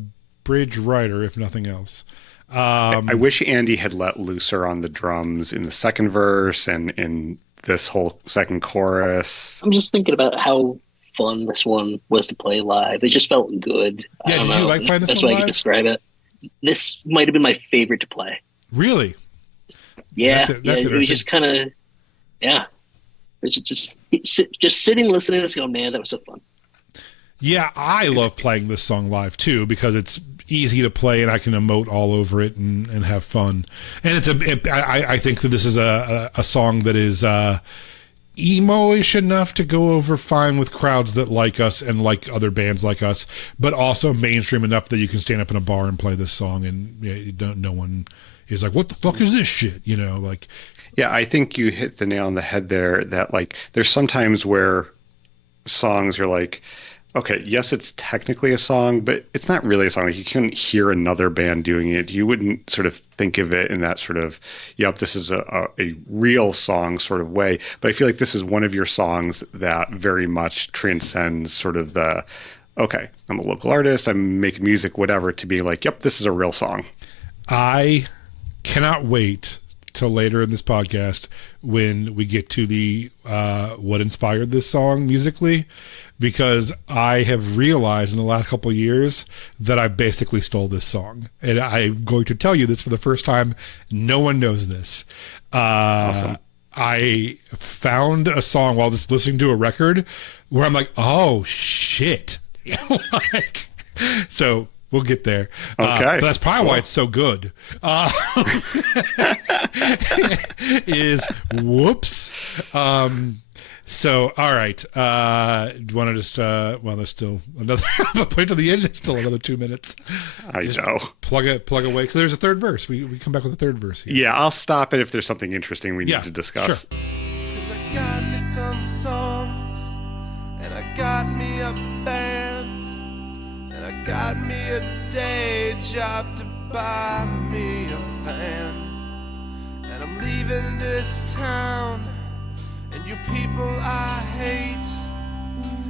bridge writer, if nothing else. I wish Andy had let looser on the drums in the second verse and in this whole second chorus. I'm just thinking about how fun this one was to play live. It just felt good. Yeah, I don't did you know. like playing this That's one way I live? can describe it. This might have been my favorite to play. Really? Yeah, That's it was just kind of, yeah. It's just sitting, listening, and going, man, that was so fun. Yeah, I love playing this song live too because it's easy to play and I can emote all over it and have fun. And I think that this is a song that is emo-ish enough to go over fine with crowds that like us and like other bands like us, but also mainstream enough that you can stand up in a bar and play this song and no one is like, what the fuck is this shit? You know, like. Yeah, I think you hit the nail on the head there, that like there's sometimes where songs are like, okay, yes, it's technically a song, but it's not really a song. Like, you couldn't hear another band doing it. You wouldn't sort of think of it in that sort of, yep, this is a real song sort of way. But I feel like this is one of your songs that very much transcends sort of the, okay, I'm a local artist, I'm making music, whatever, to be like, yep, this is a real song. I cannot wait till later in this podcast when we get to the what inspired this song musically, because I have realized in the last couple of years that I basically stole this song, and I'm going to tell you this for the first time. No one knows this. Awesome. I found a song while just listening to a record where I'm like, oh shit. Like, so we'll get there. Okay. But that's probably why it's so good. Is whoops. So, all right. Do you want to just, well, there's still another, play to the end. There's still another 2 minutes. I Just know. Plug away. So there's a third verse. We come back with a third verse here. Yeah, I'll stop it if there's something interesting we need to discuss. Sure. 'Cause I got me some songs, and I got me a band, and I got me a day job to buy me a van. And I'm leaving this town, and you people I hate,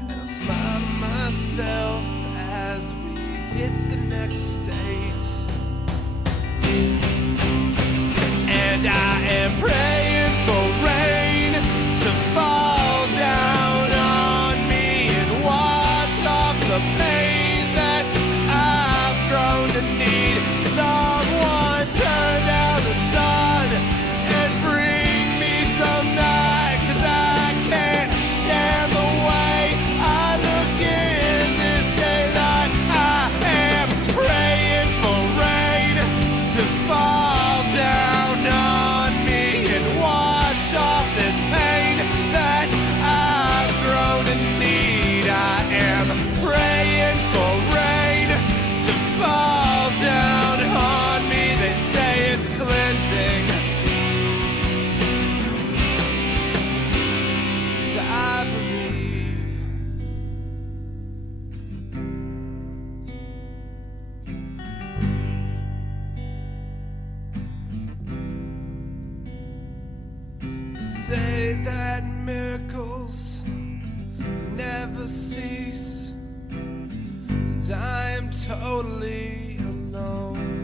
and I smile to myself as we hit the next state. And I am praying for rain to fall down on me and wash off the pain that I've grown to need. Someone turn down the sun and bring me some night, 'cause I can't stand the way I look in this daylight. I am praying for rain to fall down on me and wash off this pain that I've grown to need. I am praying for rain to fall down on me. They say it's cleansing. So I believe. They say that miracles never cease, and I am totally alone.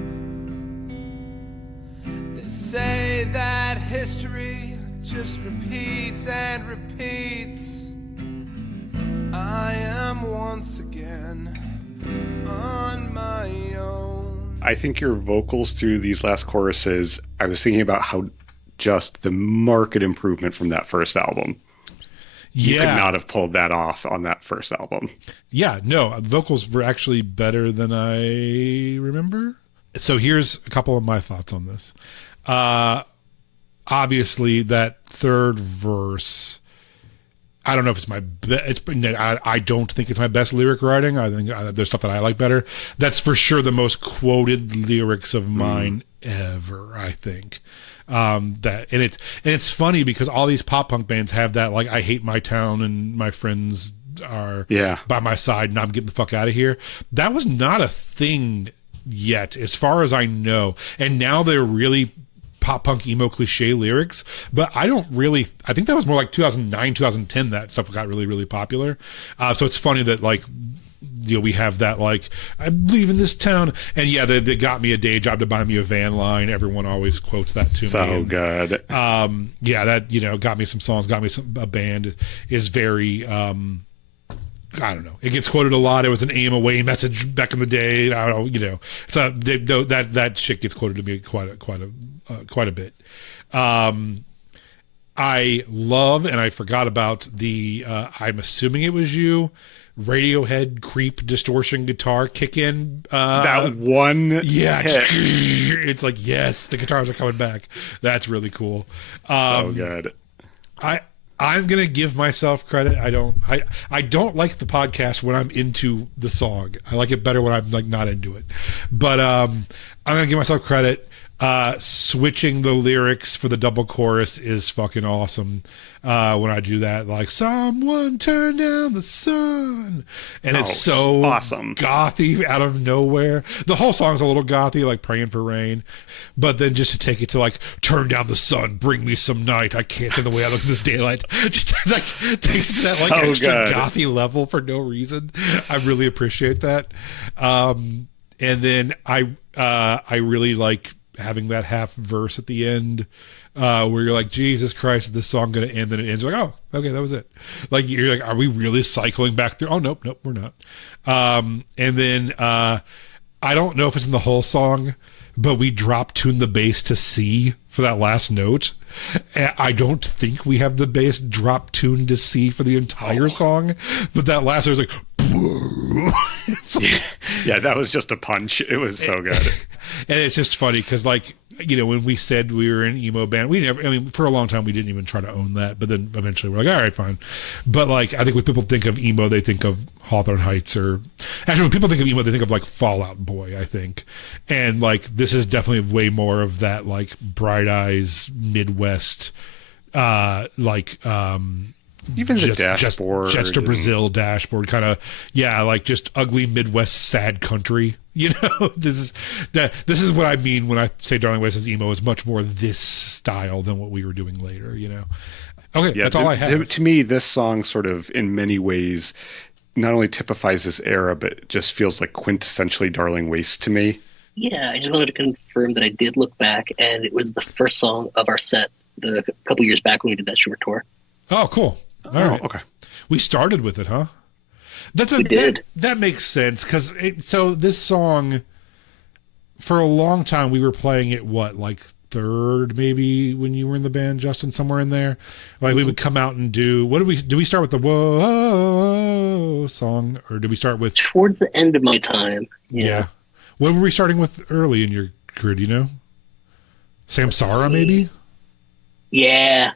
They say that history just repeats and repeats. I am once again on my own. I think your vocals through these last choruses, I was thinking about how just the marked improvement from that first album. You could not have pulled that off on that first album. Yeah, no, the vocals were actually better than I remember. So here's a couple of my thoughts on this. Obviously, that third verse, I don't know if it's my best. I don't think it's my best lyric writing. I think there's stuff that I like better. That's for sure the most quoted lyrics of mine ever, I think. It's funny because all these pop punk bands have that, like, I hate my town and my friends are by my side and I'm getting the fuck out of here. That was not a thing yet, as far as I know. And now they're really pop punk emo cliche lyrics, but I think that was more like 2009, 2010 that stuff got really, really popular. So it's funny that, like, you know, we have that, like, I believe in this town, and yeah, they got me a day job to buy me a van line. Everyone always quotes that to me. So good. Yeah, that, you know, got me some songs, got me a band is very, I don't know. It gets quoted a lot. It was an aim away message back in the day. I don't know, you know, so that shit gets quoted to me quite a bit. I love, and I forgot about the, I'm assuming it was you, Radiohead creep distortion guitar kick in. That one hit. It's like, yes, the guitars are coming back. That's really cool. So good. I'm gonna give myself credit. I don't like the podcast when I'm into the song. I like it better when I'm, like, not into it. But I'm gonna give myself credit. Switching the lyrics for the double chorus is fucking awesome. When I do that, like, someone turn down the sun, and it's so awesome, gothy out of nowhere. The whole song's a little gothy, like Praying for Rain, but then just to take it to like, turn down the sun, bring me some night, I can't stand the way I look in this daylight, just like takes it to that like extra gothy level for no reason. I really appreciate that. And then I really like having that half verse at the end, where you're like, Jesus Christ, is this song going to end? Then it ends. You're like, oh, okay, that was it. Like, you're like, are we really cycling back through? Oh, nope, we're not. And then I don't know if it's in the whole song, but we drop tune the bass to C for that last note. I don't think we have the bass drop tune to C for the entire song, but that last note was like, yeah, that was just a punch. It was so good. And it's just funny because, like, you know, when we said we were an emo band, we never, I mean, for a long time we didn't even try to own that, but then eventually we're like, all right, fine. But like, I think when people think of emo, they think of Hawthorne Heights, or actually when people think of emo, they think of like Fall Out Boy, I think. And like, this is definitely way more of that, like, Bright Eyes Midwest, even the dashboard, Jester Brazil dashboard, kind of, yeah, like just ugly Midwest sad country. You know, this is what I mean when I say Darling Waste is emo, is much more this style than what we were doing later. You know, okay, yeah, that's all I have. To me, this song sort of, in many ways, not only typifies this era, but just feels like quintessentially Darling Waste to me. Yeah, I just wanted to confirm that I did look back, and it was the first song of our set a couple years back when we did that short tour. Oh, cool. All right. Okay. We started with it, huh? We did. That makes sense, because so this song, for a long time, we were playing it, like third, maybe, when you were in the band, Justin, somewhere in there. Like, we would come out and do we start with the Whoa song, or did we start with towards the end of my time? Yeah. What were we starting with early in your career? Do you know? Samsara, maybe. Yeah.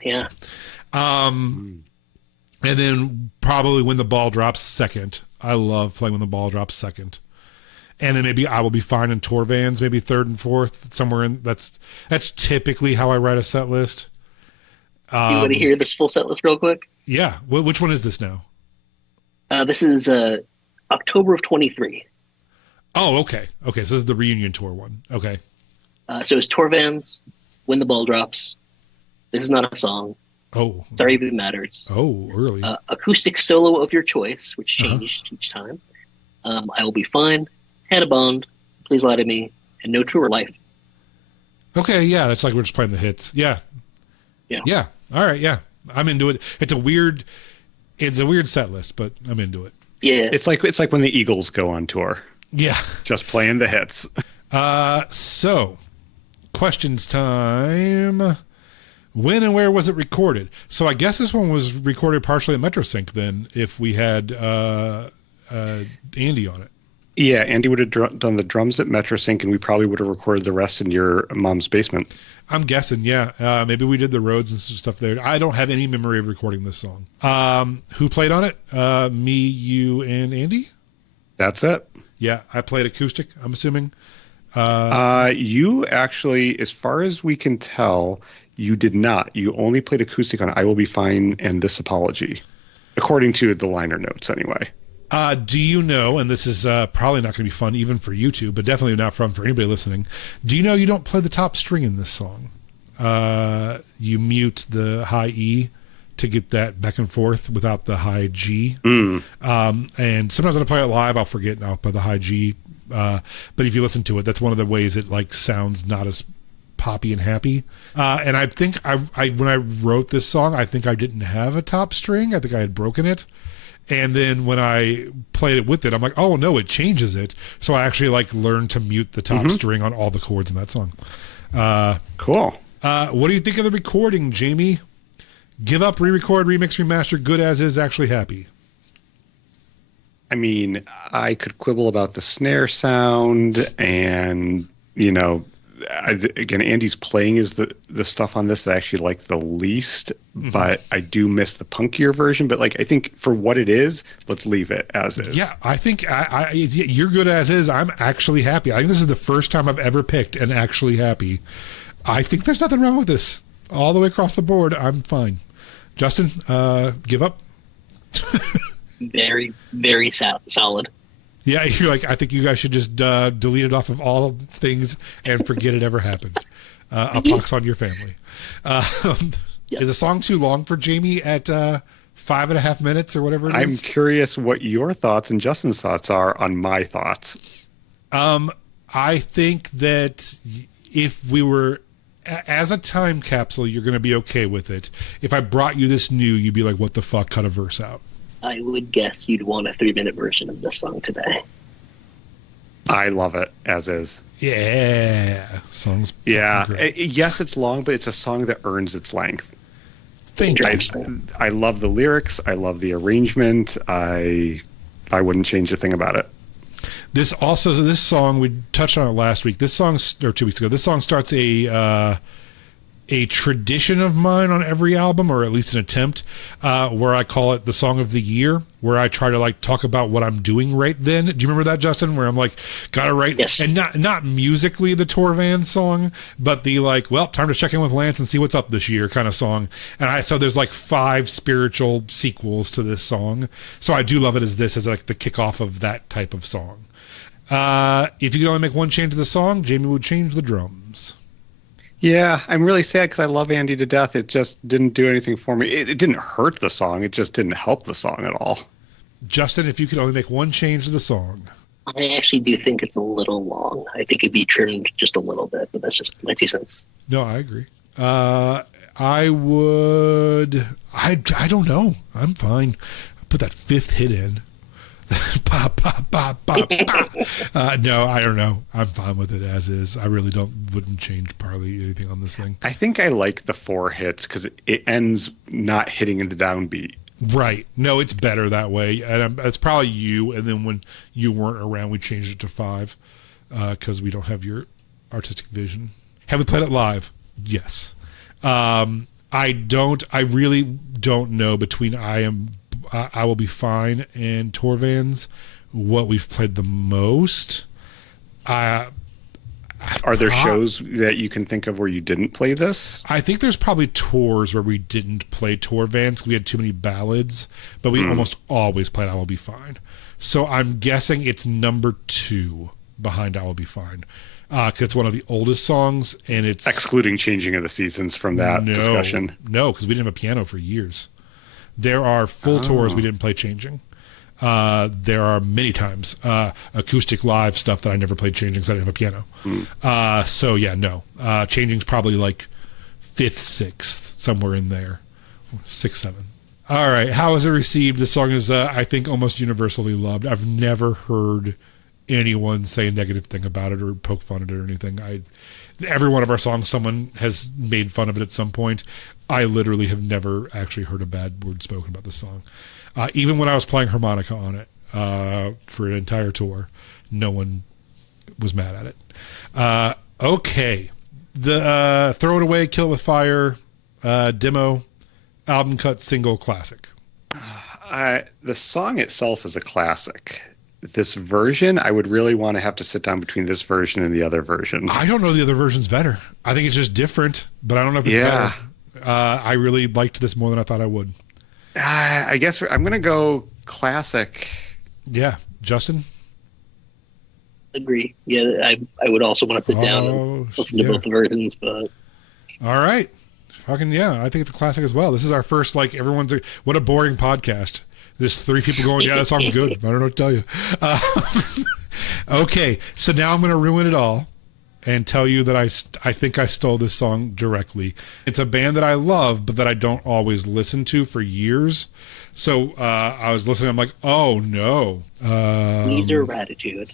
And then probably When the Ball Drops second. I love playing When the Ball Drops second. And then maybe I Will Be Fine and Tour Vans, maybe third and fourth, somewhere in that's typically how I write a set list. You want to hear this full set list real quick? Yeah. Which one is this now? This is October of 23. Oh, okay. So this is the reunion tour one. Okay. So it's Tour Vans, When the Ball Drops, This Is Not a Song, Oh. Sorry If It Matters. Oh, early. Acoustic solo of your choice, which changed each time. I Will Be Fine, Had a Bond, Please Lie to Me, and No Truer Life. Okay, yeah, that's like we're just playing the hits. Yeah. All right, yeah. I'm into it. It's a weird set list, but I'm into it. Yeah. It's like when the Eagles go on tour. Yeah. Just playing the hits. So, questions time. When and where was it recorded? So I guess this one was recorded partially at Metrosync then, if we had Andy on it. Yeah, Andy would have done the drums at Metrosync, and we probably would have recorded the rest in your mom's basement. I'm guessing, yeah. Maybe we did the roads and stuff there. I don't have any memory of recording this song. Who played on it? Me, you, and Andy? That's it. Yeah, I played acoustic, I'm assuming. You actually, as far as we can tell, you did not. You only played acoustic on I Will Be Fine and This Apology, according to the liner notes anyway. Do you know, and this is probably not going to be fun even for you two, but definitely not fun for anybody listening. Do you know you don't play the top string in this song? You mute the high E to get that back and forth without the high G. And sometimes when I play it live, I'll forget and I'll play the high G. But if you listen to it, that's one of the ways it like sounds not as poppy and happy. And I think I when I wrote this song, I think I didn't have a top string. I think I had broken it. And then when I played it with it, I'm like, oh no, it changes it. So I actually like learned to mute the top string on all the chords in that song. Cool. What do you think of the recording, Jamie? Give up, re-record, remix, remaster, good as is, actually happy. I mean, I could quibble about the snare sound and, you know, again, Andy's playing is the stuff on this that I actually like the least, but I do miss the punkier version. But like, I think for what it is, let's leave it as is. Yeah, I think you're good as is. I'm actually happy. I think this is the first time I've ever picked and actually happy. I think there's nothing wrong with this. All the way across the board, I'm fine. Justin, give up? Very, very solid. Yeah, you're like, I think you guys should just delete it off of all things and forget it ever happened. A pox on your family. Is a song too long for Jamie at 5.5 minutes or whatever it is? I'm curious what your thoughts and Justin's thoughts are on my thoughts. I think that if we were, as a time capsule, you're going to be okay with it. If I brought you this new, you'd be like, what the fuck, cut a verse out. I would guess you'd want a 3-minute version of this song today. I love it as is. Yeah. Song's great. Yes, it's long, but it's a song that earns its length. I love the lyrics. I love the arrangement. I wouldn't change a thing about it. This song, we touched on it last week. This song, or 2 weeks ago, this song starts a tradition of mine on every album, or at least an attempt, where I call it the song of the year, where I try to like talk about what I'm doing right then. Do you remember that, Justin? Where I'm like, gotta write, yes. And not musically the Tour Vans song, but the like, well, time to check in with Lance and see what's up this year kind of song. And so there's like 5 spiritual sequels to this song. So I do love it as like the kickoff of that type of song. If you could only make one change to the song, Jamie would change the drums. Yeah, I'm really sad because I love Andy to death. It just didn't do anything for me. It didn't hurt the song. It just didn't help the song at all. Justin, if you could only make one change to the song. I actually do think it's a little long. I think it'd be trimmed just a little bit, but that's just my 2 cents. No, I agree. I would... I don't know. I'm fine. Put that 5th hit in. Pop, pop, pop, pop, pop. No, I don't know. I'm fine with it as is. I really wouldn't change partly anything on this thing. I think I like the 4 hits because it ends not hitting in the downbeat. Right. No, it's better that way. And it's probably you. And then when you weren't around, we changed it to 5 because we don't have your artistic vision. Have we played it live? Yes. I really don't know between I Will Be Fine and Tour Vans what we've played the most. Are there shows that you can think of where you didn't play this? I think there's probably tours where we didn't play Tour Vans. We had too many ballads, but we almost always played I Will Be Fine. So I'm guessing it's number 2 behind I Will Be Fine. Because it's one of the oldest songs, and it's... Excluding Changing of the Seasons from that discussion. No, because we didn't have a piano for years. There are full tours we didn't play Changing. There are many times acoustic live stuff that I never played Changing because I didn't have a piano. So yeah, no. Changing's probably like 5th, 6th, somewhere in there. 6, 7. All right, how is it received? This song is, I think, almost universally loved. I've never heard anyone say a negative thing about it or poke fun at it or anything. Every one of our songs, someone has made fun of it at some point. I literally have never actually heard a bad word spoken about this song. Even when I was playing harmonica on it for an entire tour, no one was mad at it. Okay. The Throw It Away, Kill It With Fire, demo, album cut, single, classic. The song itself is a classic. This version, I would really want to have to sit down between this version and the other version. I don't know the other version's better. I think it's just different, but I don't know if it's better. I really liked this more than I thought I would. I guess I'm going to go classic. Yeah. Justin? Agree. Yeah, I would also want to sit down and listen to both the versions, but... All right. Fucking yeah, I think it's a classic as well. This is our first, like, what a boring podcast. There's 3 people going, yeah, that song's good. I don't know what to tell you. Okay, so now I'm going to ruin it all and tell you that I think I stole this song directly. It's a band that I love, but that I don't always listen to for years. So I was listening, I'm like, oh no. Weezer Ratitude.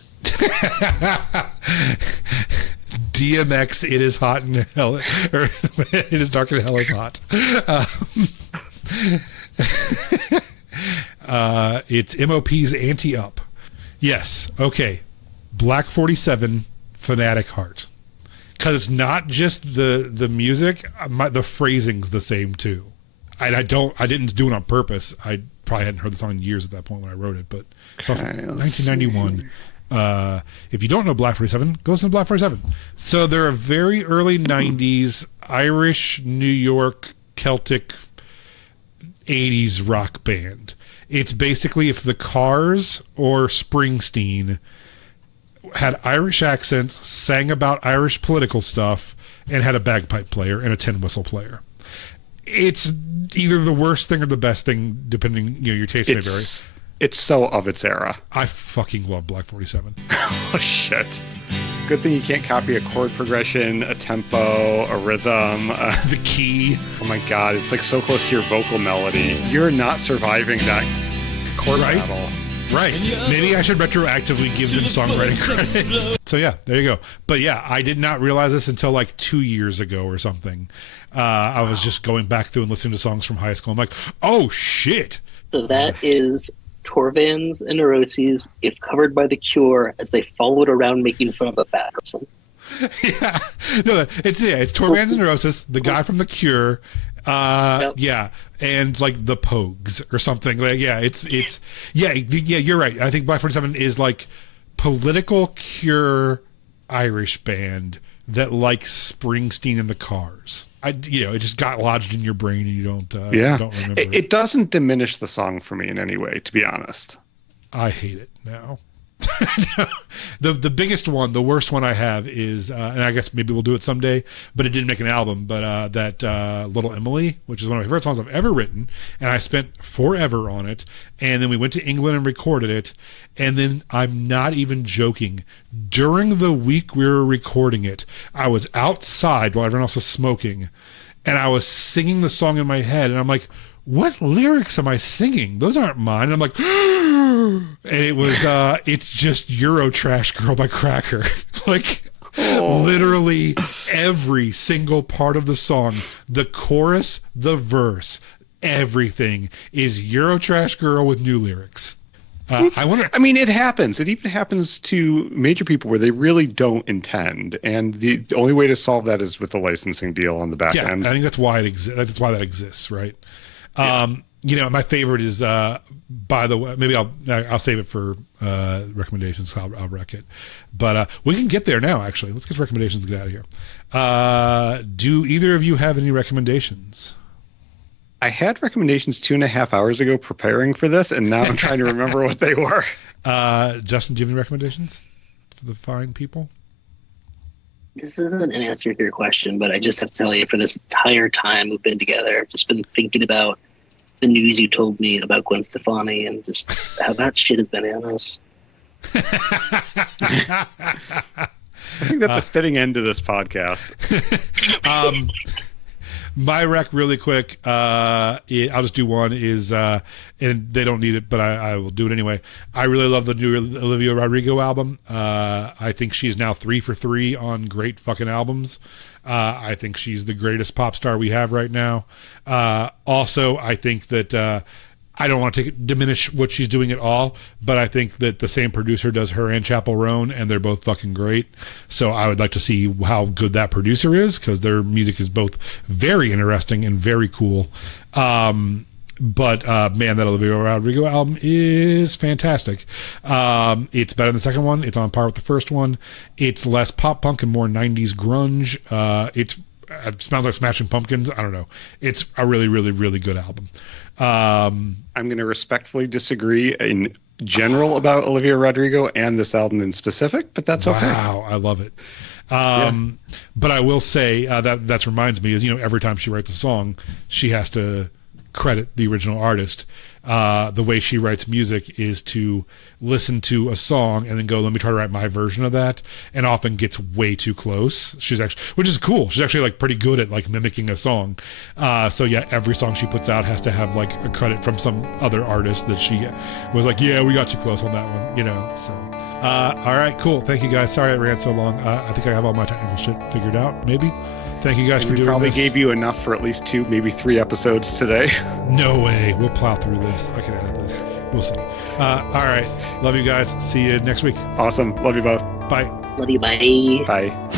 DMX, It Is Hot in Hell, or It Is Dark and Hell Is Hot. It's MOP's Anti-Up. Yes, okay. Black 47, Fanatic Heart. because it's not just the music. The phrasing's the same too. I didn't do it on purpose. I probably hadn't heard the song in years at that point when I wrote it, but it's off 1991. If you don't know Black 47, go listen to Black 47. So they're a very early 90s Irish, New York, Celtic 80s rock band. It's basically if the Cars or Springsteen had Irish accents, sang about Irish political stuff, and had a bagpipe player and a tin whistle player. It's either the worst thing or the best thing, depending, your taste may vary. It's so of its era. I fucking love Black 47. Oh, shit. Good thing you can't copy a chord progression, a tempo, a rhythm. The key. Oh my God, it's like so close to your vocal melody. You're not surviving that chord battle. Right. Maybe I should retroactively give them songwriting credits. So yeah, there you go. But yeah, I did not realize this until like 2 years ago or something. I was just going back through and listening to songs from high school. I'm like, oh shit. So that is Vans and Neurosis, if covered by The Cure, as they followed around making fun of a fat person. Yeah. No, it's Vans and Neurosis, the guy from The Cure. Yep. Yeah, and like the Pogues or something. Like, yeah, yeah, you're right. I think Black 47 is like political Cure Irish band that likes Springsteen and the Cars. It just got lodged in your brain and you don't remember it doesn't diminish the song for me in any way, to be honest. I hate it now. The biggest one, the worst one I have is, and I guess maybe we'll do it someday, but it didn't make an album, but that Little Emily, which is one of my favorite songs I've ever written, and I spent forever on it, and then we went to England and recorded it, and then I'm not even joking, during the week we were recording it, I was outside while everyone else was smoking, and I was singing the song in my head, and I'm like, what lyrics am I singing? Those aren't mine. And I'm like, and it was, it's just Euro Trash Girl by Cracker. Like, literally every single part of the song, the chorus, the verse, everything is Euro Trash Girl with new lyrics. I mean, it happens. It even happens to major people where they really don't intend. And the only way to solve that is with a licensing deal on the back end. I think that's why that's why that exists, right? Yeah. My favorite is, by the way, maybe I'll save it for recommendations. I'll wreck it, but we can get there now. Actually, let's get to recommendations and get out of here. Do either of you have any recommendations? I had recommendations 2.5 hours ago preparing for this, and now I'm trying to remember what they were. Justin, do you have any recommendations for the fine people? This isn't an answer to your question, but I just have to tell you, for this entire time we've been together, I've just been thinking about the news you told me about Gwen Stefani and just how that shit is bananas. I think that's a fitting end to this podcast. My rec really quick, I'll just do one, is, and they don't need it, but I will do it anyway. I really love the new Olivia Rodrigo album. I think she's now 3 for 3 on great fucking albums. I think she's the greatest pop star we have right now. Also, I think that I don't want to diminish what she's doing at all, but I think that the same producer does her and Chappell Roan, and they're both fucking great. So I would like to see how good that producer is, because their music is both very interesting and very cool. But man, that Olivia Rodrigo album is fantastic. It's better than the second one. It's on par with the first one. It's less pop punk and more 90s grunge. It smells like Smashing Pumpkins. I don't know. It's a really, really, really good album. I'm going to respectfully disagree in general about Olivia Rodrigo and this album in specific, but that's okay. Wow, I love it. But I will say that reminds me is, every time she writes a song, she has to credit the original artist. The way she writes music is to listen to a song and then go, let me try to write my version of that, and often gets way too close. Which is cool. She's actually like pretty good at like mimicking a song. So yeah, every song she puts out has to have like a credit from some other artist that she was like, yeah, we got too close on that one, so. All right, cool. Thank you guys. Sorry I ran so long. I think I have all my technical shit figured out, maybe. Thank you guys for doing this. We probably gave you enough for at least 2, maybe 3 episodes today. No way. We'll plow through this. I can edit this. We'll see. All right. Love you guys. See you next week. Awesome. Love you both. Bye. Love you. Bye. Bye.